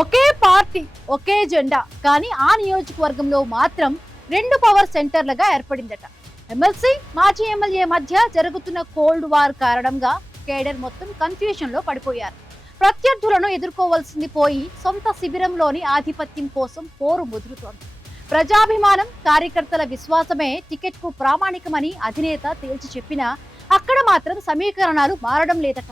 ఒకే party ఒకే జెండా కానీ ఆ నియోజకవర్గంలో మాత్రం రెండు పవర్ సెంటర్లుగా ఏర్పడిందట. ఎమ్మెల్సీ మాజీ ఎమ్మెల్యే మధ్య జరుగుతున్న కోల్డ్ వార్ కారణంగా కేడర్ మొత్తం కన్ఫ్యూజన్ లో పడిపోయారు. ప్రత్యర్థులను ఎదుర్కోవాల్సింది పోయి సొంత శిబిరంలోని ఆధిపత్యం కోసం పోరు ముదురుతోంది. ప్రజాభిమానం, కార్యకర్తల విశ్వాసమే టికెట్ కు ప్రామాణికమని అధినేత తేల్చి చెప్పినా అక్కడ మాత్రం సమీకరణాలు మారడం లేదట.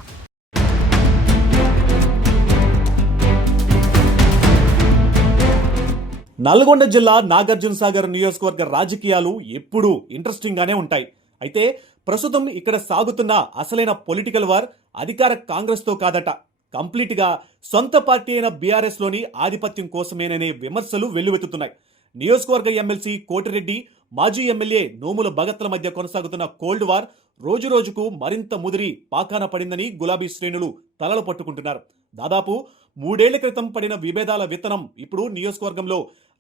నల్గొండ జిల్లా నాగార్జున సాగర్ నియోజకవర్గ రాజకీయాలు ఎప్పుడూ ఇంట్రెస్టింగ్ గానే ఉంటాయి. అయితే ప్రస్తుతం ఇక్కడ సాగుతున్న అసలైన పొలిటికల్ వార్ అధికార కాంగ్రెస్ తో కాదట, కంప్లీట్ గా సొంత పార్టీ అయిన బీఆర్ఎస్ లోని ఆధిపత్యం కోసమేననే విమర్శలు వెల్లువెత్తుతున్నాయి. నియోజకవర్గ ఎమ్మెల్సీ కోటిరెడ్డి, మాజీ ఎమ్మెల్యే నోముల భగత్ల మధ్య కొనసాగుతున్న కోల్డ్ వార్ రోజు రోజుకు మరింత ముదిరి పాకాన పడిందని గులాబీ శ్రేణులు తలలు పట్టుకుంటున్నారు. దాదాపు 3 ఏళ్ల క్రితం పడిన విభేదాల విత్తనం ఇప్పుడు నియోజకవర్గంలో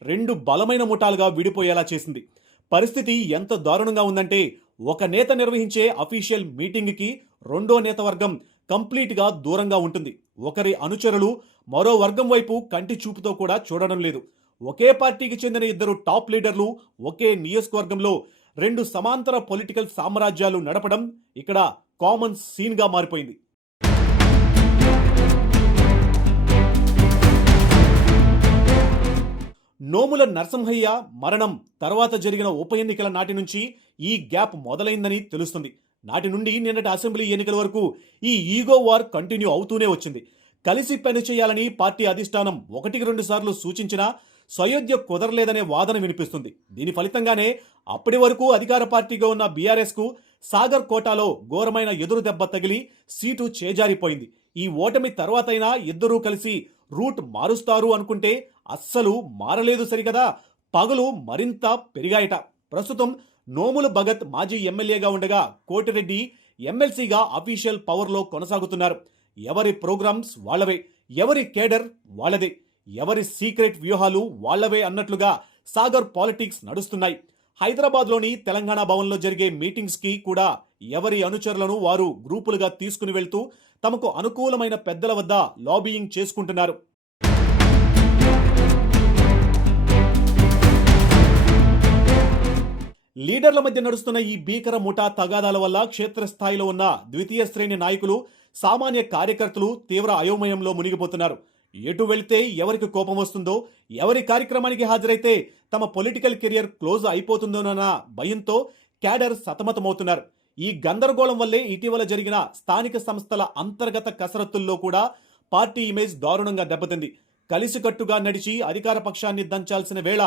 రెండు బలమైన ముఠాలుగా విడిపోయేలా చేసింది. పరిస్థితి ఎంత దారుణంగా ఉందంటే ఒక నేత నిర్వహించే అఫీషియల్ మీటింగ్కి రెండో నేత వర్గం కంప్లీట్ గా దూరంగా ఉంటుంది. ఒకరి అనుచరులు మరో వర్గం వైపు కంటి చూపుతో కూడా చూడడం లేదు. ఒకే పార్టీకి చెందిన ఇద్దరు టాప్ లీడర్లు ఒకే నియోజకవర్గంలో రెండు సమాంతర పొలిటికల్ సామ్రాజ్యాలు నడపడం ఇక్కడ కామన్ సీన్ గా మారిపోయింది. నోముల నరసింహయ్య మరణం తర్వాత జరిగిన ఉప ఎన్నికల నాటి నుంచి ఈ గ్యాప్ మొదలైందని తెలుస్తుంది. నాటి నుండి నిన్నటి అసెంబ్లీ ఎన్నికల వరకు ఈ ఈగో వార్ కంటిన్యూ అవుతూనే వచ్చింది. కలిసి పనిచేయాలని పార్టీ అధిష్టానం 1-2 సార్లు సూచించినా సయోధ్య కుదరలేదనే వాదన వినిపిస్తుంది. దీని ఫలితంగానే అప్పటి వరకు అధికార పార్టీగా ఉన్న బీఆర్ఎస్ కు సాగర్ కోటాలో ఘోరమైన ఎదురు దెబ్బ తగిలి సీటు చేజారిపోయింది. ఈ ఓటమి తర్వాతైనా ఇద్దరూ కలిసి రూట్ మారుస్తారు అనుకుంటే అస్సలు మారలేదు సరికదా, పగలు మరింత పెరిగాయట. ప్రస్తుతం నోముల భగత్ మాజీ ఎమ్మెల్యేగా ఉండగా కోటిరెడ్డి ఎమ్మెల్సీగా అఫీషియల్ పవర్లో కొనసాగుతున్నారు. ఎవరి ప్రోగ్రామ్స్ వాళ్లవే, ఎవరి కేడర్ వాళ్లదే, ఎవరి సీక్రెట్ వ్యూహాలు వాళ్లవే అన్నట్లుగా సాగర్ పాలిటిక్స్ నడుస్తున్నాయి. హైదరాబాద్లోని తెలంగాణ భవన్లో జరిగే మీటింగ్స్ కి కూడా ఎవరి అనుచరులను వారు గ్రూపులుగా తీసుకుని వెళ్తూ తమకు అనుకూలమైన పెద్దల వద్ద లాబీయింగ్ చేసుకుంటున్నారు. లీడర్ల మధ్య నడుస్తున్న ఈ భీకర ముఠా తగాదాల వల్ల క్షేత్రస్థాయిలో ఉన్న ద్వితీయ శ్రేణి నాయకులు, సామాన్య కార్యకర్తలు తీవ్ర అయోమయంలో మునిగిపోతున్నారు. ఎటు వెళ్తే ఎవరికి కోపం వస్తుందో, ఎవరి కార్యక్రమానికి హాజరైతే తమ పొలిటికల్ కెరియర్ క్లోజ్ అయిపోతుందోనన్న భయంతో క్యాడర్ సతమతమవుతున్నారు. ఈ గందరగోళం వల్లే ఇటీవల జరిగిన స్థానిక సంస్థల అంతర్గత కసరత్తుల్లో కూడా పార్టీ ఇమేజ్ దారుణంగా దెబ్బతింది. కలిసికట్టుగా నడిచి అధికార పక్షాన్ని దంచాల్సిన వేళ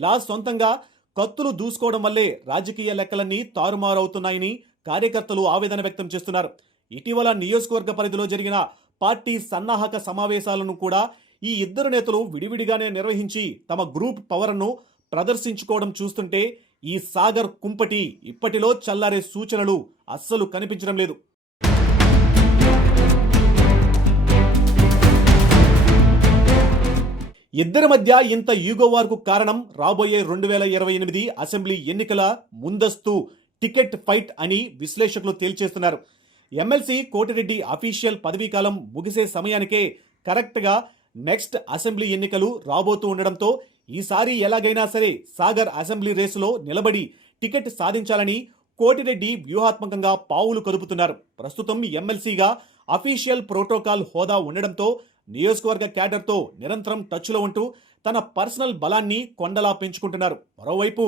ఇలా సొంతంగా కత్తులు దూసుకోవడం వల్లే రాజకీయ లెక్కలన్నీ తారుమారవుతున్నాయని కార్యకర్తలు ఆవేదన వ్యక్తం చేస్తున్నారు. ఇటీవల నియోజకవర్గ పరిధిలో జరిగిన పార్టీ సన్నాహక సమావేశాలను కూడా ఈ ఇద్దరు నేతలు విడివిడిగానే నిర్వహించి తమ గ్రూప్ పవర్ను ప్రదర్శించుకోవడం చూస్తుంటే ఈ సాగర్ కుంపటి ఇప్పటిలో చల్లారే సూచనలు అస్సలు కనిపించడం లేదు. ఇద్దరి మధ్య ఇంత ఈగో వార్కు కారణం రాబోయే 2028 అసెంబ్లీ ఎన్నికల ముందస్తు టికెట్ ఫైట్ అని విశ్లేషకులు తేల్చేస్తున్నారు. ఎమ్మెల్సీ కోటిరెడ్డి అఫీషియల్ పదవీకాలం ముగిసే సమయానికే కరెక్ట్గా నెక్స్ట్ అసెంబ్లీ ఎన్నికలు రాబోతూ ఉండడంతో ఈసారి ఎలాగైనా సరే సాగర్ అసెంబ్లీ రేసులో నిలబడి టికెట్ సాధించాలని కోటిరెడ్డి వ్యూహాత్మకంగా పావులు కదుపుతున్నారు. ప్రస్తుతం ఎమ్మెల్సీగా అఫీషియల్ ప్రోటోకాల్ హోదా ఉండడంతో నియోజకవర్గ క్యాడర్తో నిరంతరం టచ్లో ఉంటూ తన పర్సనల్ బలాన్ని కొండలా పెంచుకుంటున్నారు. మరోవైపు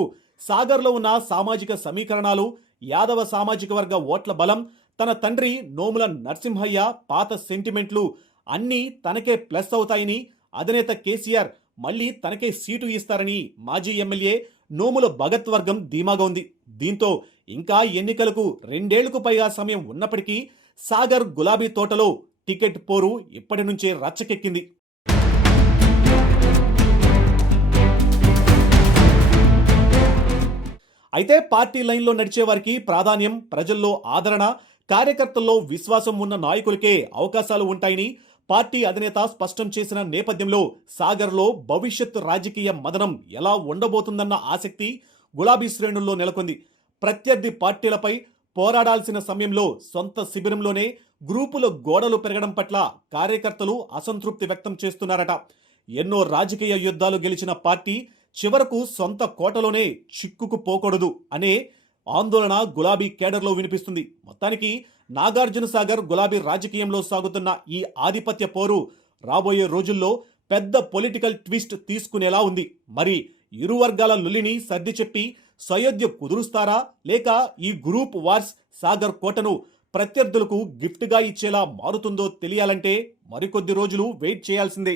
సాగర్లో ఉన్న సామాజిక సమీకరణాలు, యాదవ సామాజిక వర్గ ఓట్ల బలం, తన తండ్రి నోముల నరసింహయ్య పాత సెంటిమెంట్లు అన్నీ తనకే ప్లస్ అవుతాయని అధినేత కేసీఆర్ మళ్లీ తనకే సీటు ఇస్తారని మాజీ ఎమ్మెల్యే నోముల భగత్ వర్గం ధీమాగా ఉంది. దీంతో ఇంకా ఎన్నికలకు 2 ఏళ్లకు పైగా సమయం ఉన్నప్పటికీ సాగర్ గులాబీ తోటలో టికెట్ పోరు ఇప్పటి నుంచే రచ్చకెక్కింది. అయితే పార్టీ లైన్లో నడిచే వారికి ప్రాధాన్యం, ప్రజల్లో ఆదరణ, కార్యకర్తల్లో విశ్వాసం ఉన్న నాయకులకే అవకాశాలు ఉంటాయని పార్టీ అధినేత స్పష్టం చేసిన నేపథ్యంలో సాగర్లో భవిష్యత్ రాజకీయ మదనం ఎలా ఉండబోతుందన్న ఆసక్తి గులాబీ శ్రేణుల్లో నెలకొంది. ప్రత్యర్థి పార్టీలపై పోరాడాల్సిన సమయంలో సొంత శిబిరంలోనే గ్రూపుల గోడలు పెరగడం పట్ల కార్యకర్తలు అసంతృప్తి వ్యక్తం చేస్తున్నారట. ఎన్నో రాజకీయ యుద్ధాలు గెలిచిన పార్టీ చివరకు సొంత కోటలోనే చిక్కుకుపోకూడదు అనే ఆందోళన గులాబీ కేడర్లో వినిపిస్తుంది. మొత్తానికి నాగార్జున సాగర్ గులాబీ రాజకీయంలో సాగుతున్న ఈ ఆధిపత్య పోరు రాబోయే రోజుల్లో పెద్ద పొలిటికల్ ట్విస్ట్ తీసుకునేలా ఉంది. మరి ఇరు వర్గాల లొల్లిని సర్ది చెప్పి సయోధ్య కుదురుస్తారా, లేక ఈ గ్రూప్ వార్స్ సాగర్ కోటను ప్రత్యర్థులకు గిఫ్ట్గా ఇచ్చేలా మారుతుందో తెలియాలంటే మరికొద్ది రోజులు వెయిట్ చేయాల్సిందే.